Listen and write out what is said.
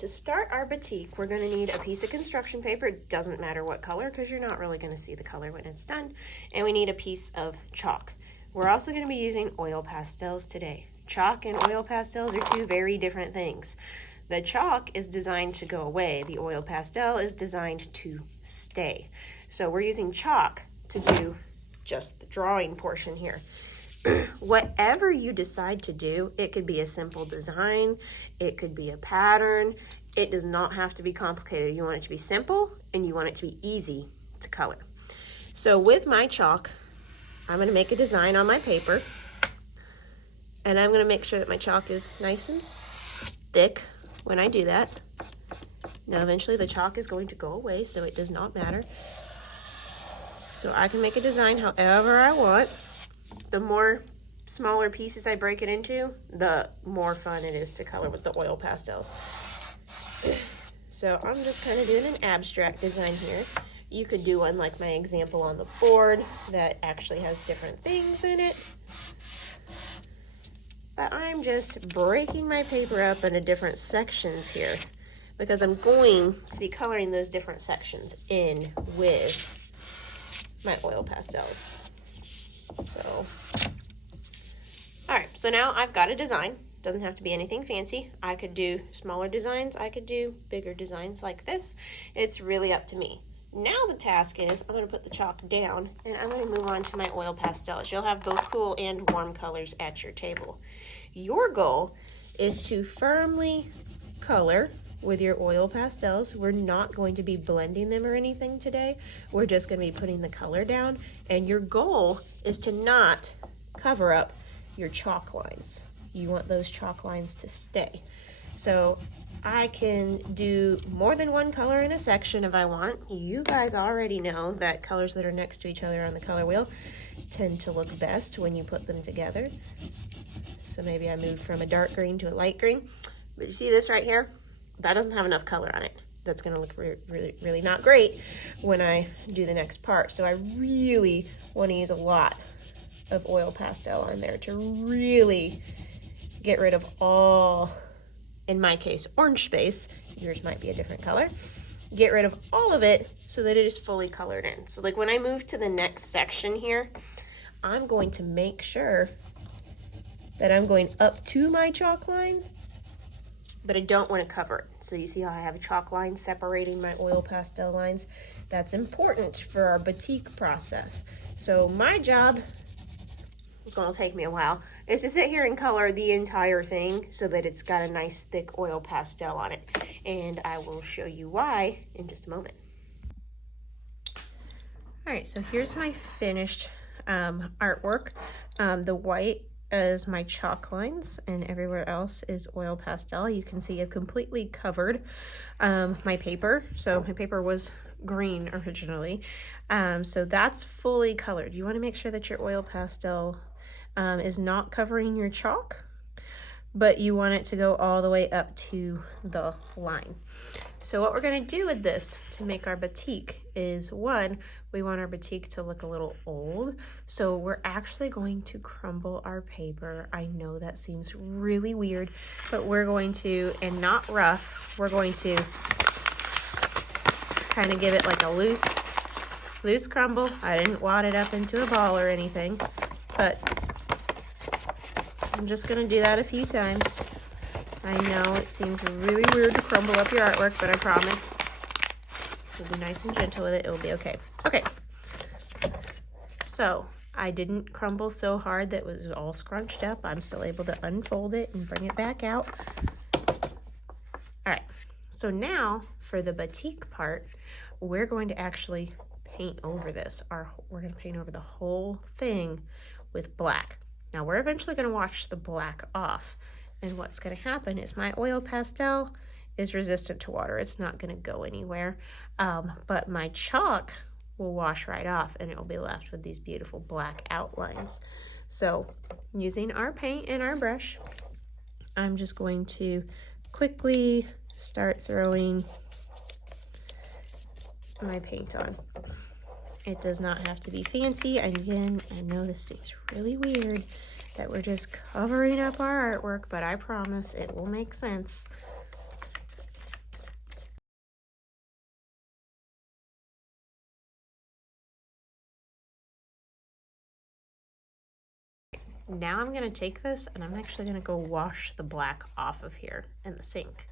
to start our batik, we're going to need a piece of construction paper. It doesn't matter what color because you're not really going to see the color when it's done. And we need a piece of chalk. We're also going to be using oil pastels today. Chalk and oil pastels are two very different things. The chalk is designed to go away. The oil pastel is designed to stay. So we're using chalk to do just the drawing portion here. Whatever you decide to do, it could be a simple design, it could be a pattern. It does not have to be complicated. You want it to be simple and you want it to be easy to color. So with my chalk, I'm going to make a design on my paper, and I'm going to make sure that my chalk is nice and thick when I do that. Now eventually the chalk is going to go away, so it does not matter. So I can make a design however I want. The more smaller pieces I break it into, the more fun it is to color with the oil pastels. So I'm just kind of doing an abstract design here. You could do one like my example on the board that actually has different things in it. But I'm just breaking my paper up into different sections here because I'm going to be coloring those different sections in with my oil pastels. So, all right, so now I've got a design. Doesn't have to be anything fancy. I could do smaller designs. I could do bigger designs like this. It's really up to me. Now the task is I'm going to put the chalk down and I'm going to move on to my oil pastels. You'll have both cool and warm colors at your table. Your goal is to firmly color with your oil pastels. We're not going to be blending them or anything today. We're just going to be putting the color down, and your goal is to not cover up your chalk lines. You want those chalk lines to stay. So I can do more than one color in a section if I want. You guys already know that colors that are next to each other on the color wheel tend to look best when you put them together. So maybe I moved from a dark green to a light green. But you see this right here? That doesn't have enough color on it. That's gonna look really not great when I do the next part. So I really wanna use a lot of oil pastel on there to really get rid of all, in my case, orange space. Yours might be a different color. Get rid of all of it so that it is fully colored in. So like when I move to the next section here, I'm going to make sure that I'm going up to my chalk line, but I don't want to cover it. So you see how I have a chalk line separating my oil pastel lines? That's important for our batik process. So my job, it's going to take me a while, is to sit here and color the entire thing so that it's got a nice thick oil pastel on it. And I will show you why in just a moment. All right, so here's my finished artwork. The white is my chalk lines and everywhere else is oil pastel. You can see I've completely covered my paper. So my paper was green originally. So that's fully colored. You want to make sure that your oil pastel is not covering your chalk, but you want it to go all the way up to the line. So what we're going to do with this to make our batik is, one, we want our batik to look a little old. So we're actually going to crumble our paper. I know that seems really weird, but we're going to, and not rough, we're going to kind of give it like a loose crumble. I didn't wad it up into a ball or anything, but I'm just going to do that a few times. I know it seems really weird to crumble up your artwork, but I promise you'll be nice and gentle with it. It'll be okay. Okay. So I didn't crumble so hard that it was all scrunched up. I'm still able to unfold it and bring it back out. All right. So now for the batik part, we're going to actually paint over this. We're going to paint over the whole thing with black. Now we're eventually going to wash the black off. And what's going to happen is my oil pastel is resistant to water. It's not going to go anywhere. But my chalk will wash right off and it will be left with these beautiful black outlines. So using our paint and our brush, I'm just going to quickly start throwing my paint on. It does not have to be fancy. And again, I know this seems really weird that we're just covering up our artwork, but I promise it will make sense. Now I'm going to take this and I'm actually going to go wash the black off of here in the sink.